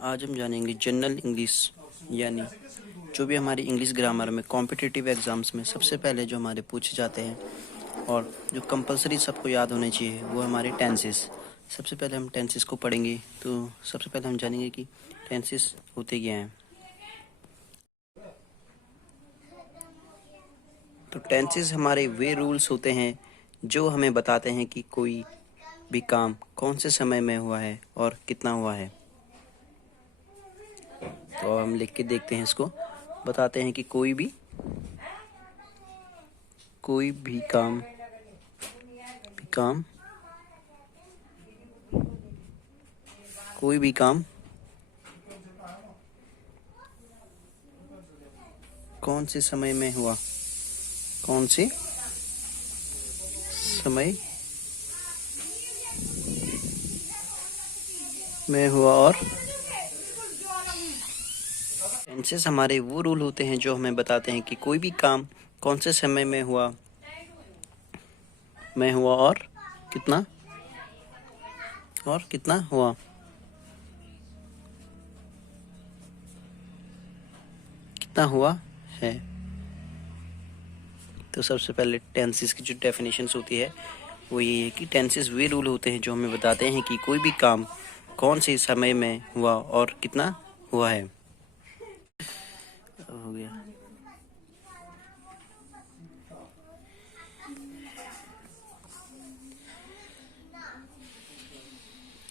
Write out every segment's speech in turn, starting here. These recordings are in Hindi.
आज हम जानेंगे जनरल इंग्लिश, यानी जो भी हमारी इंग्लिश ग्रामर में कॉम्पिटिटिव एग्ज़ाम्स में सबसे पहले जो हमारे पूछे जाते हैं और जो कंपलसरी सबको याद होने चाहिए वो हमारे टेंसेस। सबसे पहले हम टेंसेस को पढ़ेंगे। तो सबसे पहले हम जानेंगे कि टेंसेस होते क्या हैं। तो टेंसेस हमारे वे रूल्स होते हैं जो हमें बताते हैं कि कोई भी काम कौन से समय में हुआ है और कितना हुआ है। तो हम लिख के देखते हैं इसको। बताते हैं कि कोई भी काम कोई भी काम कौन से समय में हुआ, कौन से समय में हुआ। और टेंसेस हमारे वो रूल होते हैं जो हमें बताते हैं कि कोई भी काम कौन से समय में हुआ और कितना हुआ है। तो सबसे पहले टेंसेस की जो डेफिनेशंस होती है वो ये है कि टेंसेस वे रूल होते हैं जो हमें बताते हैं कि कोई भी काम कौन से समय में हुआ और कितना हुआ है। हो गया।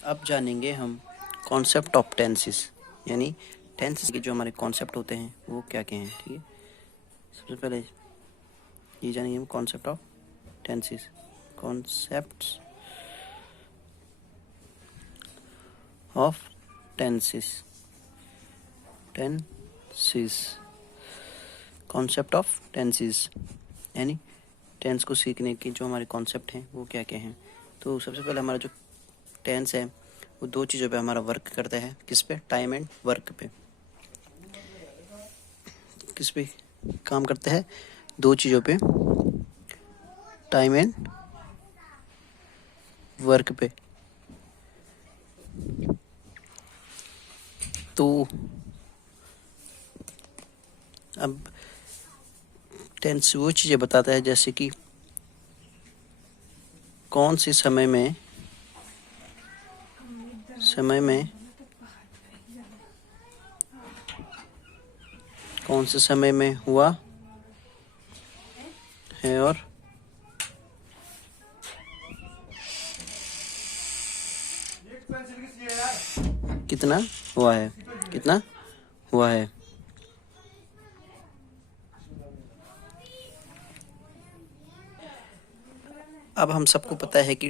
अब जानेंगे हम कॉन्सेप्ट ऑफ टेंसेस, यानी टेंसेस के जो हमारे कॉन्सेप्ट होते हैं वो क्या क्या हैं। ठीक है, सबसे पहले ये जानेंगे हम concept of tenses. Concepts of tenses concept of tenses, यानी टेंस को सीखने के जो हमारे कॉन्सेप्ट हैं वो क्या क्या हैं। तो सबसे पहले हमारा जो टेंस है वो दो चीज़ों पे हमारा वर्क करता है। किस पे? टाइम एंड वर्क पे। किस पे काम करता है? दो चीज़ों पे, टाइम एंड वर्क पे। तो अब टेंस वो चीज़ें बताता है जैसे कि कौन से समय में कौन से समय में हुआ है और कितना हुआ है। अब हम सबको पता है कि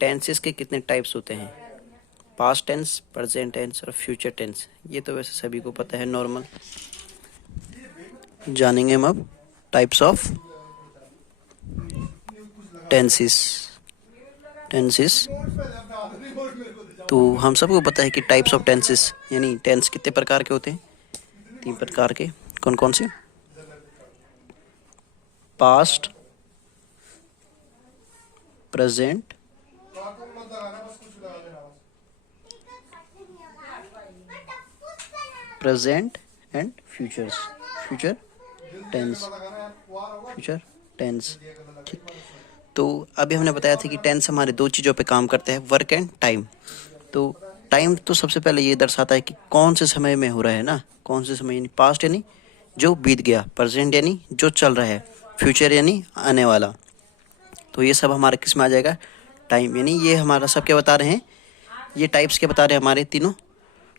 टेंसेस के कितने टाइप्स होते हैं। पास्ट टेंस, प्रेजेंट टेंस और फ्यूचर टेंस। ये तो वैसे सभी को पता है, नॉर्मल। जानेंगे हम अब टाइप्स ऑफ टेंसेस। तो हम सबको पता है कि टाइप्स ऑफ टेंसेस, यानी टेंस कितने प्रकार के होते हैं? 3 प्रकार के। कौन कौन से? Past, present and future tense. ठीक। तो अभी हमने बताया था कि टेंस हमारे दो चीज़ों पे काम करते हैं, वर्क एंड टाइम। तो टाइम तो सबसे पहले ये दर्शाता है कि कौन से समय में हो रहा है ना, कौन से समय, यानी पास्ट यानी जो बीत गया, प्रेजेंट यानी जो चल रहा है, फ्यूचर यानी आने वाला। तो ये सब हमारे किस में आ जाएगा? टाइम। यानी ये हमारा सब क्या बता रहे हैं? ये टाइप्स क्या बता रहे हैं? हमारे तीनों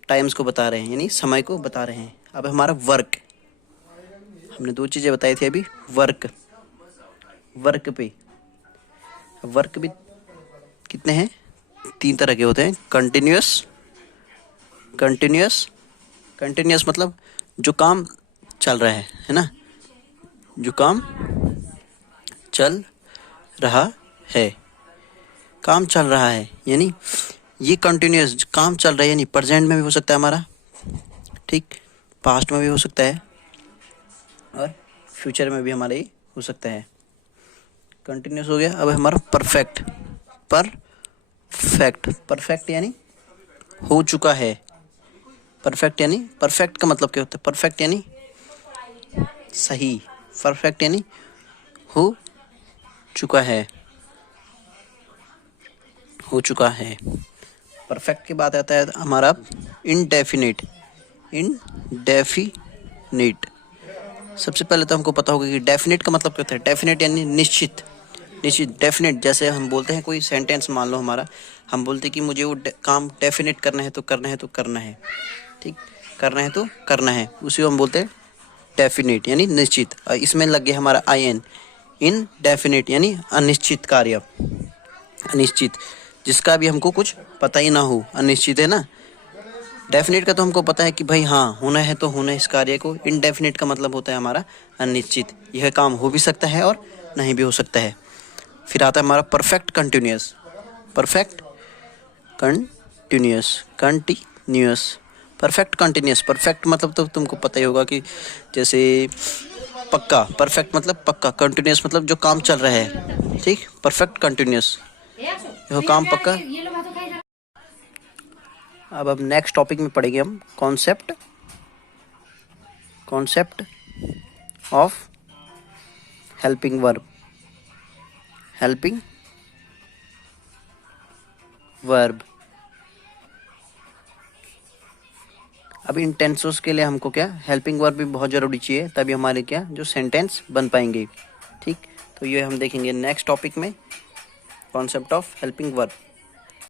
टाइम्स को बता रहे हैं, यानी समय को बता रहे हैं। अब हमारा वर्क, हमने दो चीज़ें बताई थी अभी। वर्क पे वर्क भी कितने हैं? 3 तरह के होते हैं। कंटिन्यूस मतलब जो काम चल रहा है ना, जो काम चल रहा है, यानी ये कंटिन्यूस काम चल रहा है, यानी प्रेजेंट में भी हो सकता है हमारा, ठीक, पास्ट में भी हो सकता है और फ्यूचर में भी हमारा ही हो सकता है। कंटिन्यूस हो गया। अब हमारा परफेक्ट यानी हो चुका है, परफेक्ट यानी, परफेक्ट का मतलब क्या होता है? परफेक्ट यानी सही, परफेक्ट यानी हो चुका है, हो चुका है। परफेक्ट की बात आता है हमारा इनडेफिनिट, इनडेफिनिट। सबसे पहले तो हमको पता होगा कि डेफिनेट का मतलब क्या होता है। डेफिनेट यानी निश्चित, निश्चित। डेफिनेट जैसे हम बोलते हैं कोई सेंटेंस, मान लो हमारा, हम बोलते हैं कि मुझे वो काम डेफिनेट करना है तो करना है तो करना है, ठीक, करना है तो करना है, उसी को हम बोलते हैं डेफिनेट यानी निश्चित। इसमें लग गया हमारा आई एन, इन डेफिनेट यानी अनिश्चित कार्य, अनिश्चित, जिसका भी हमको कुछ पता ही ना हो, अनिश्चित है ना। डेफिनेट का तो हमको पता है कि भाई हाँ होना है तो होना है इस कार्य को। इनडेफिनेट का मतलब होता है हमारा अनिश्चित, यह काम हो भी सकता है और नहीं भी हो सकता है। फिर आता है हमारा perfect continuous, perfect continuous, continuous, perfect continuous. Perfect मतलब तो तुमको पता ही होगा कि जैसे पक्का, परफेक्ट मतलब पक्का, कंटिन्यूअस मतलब जो काम चल रहा है, ठीक, परफेक्ट कंटिन्यूअस, यह काम पक्का। अब नेक्स्ट टॉपिक में पढ़ेंगे हम concept, concept of helping verb, helping verb. अब इन टेंसेस के लिए हमको क्या, हेल्पिंग वर्ब भी बहुत ज़रूरी चाहिए, तभी हमारे क्या जो सेंटेंस बन पाएंगे, ठीक। तो ये हम देखेंगे नेक्स्ट टॉपिक में, कॉन्सेप्ट ऑफ हेल्पिंग वर्ब।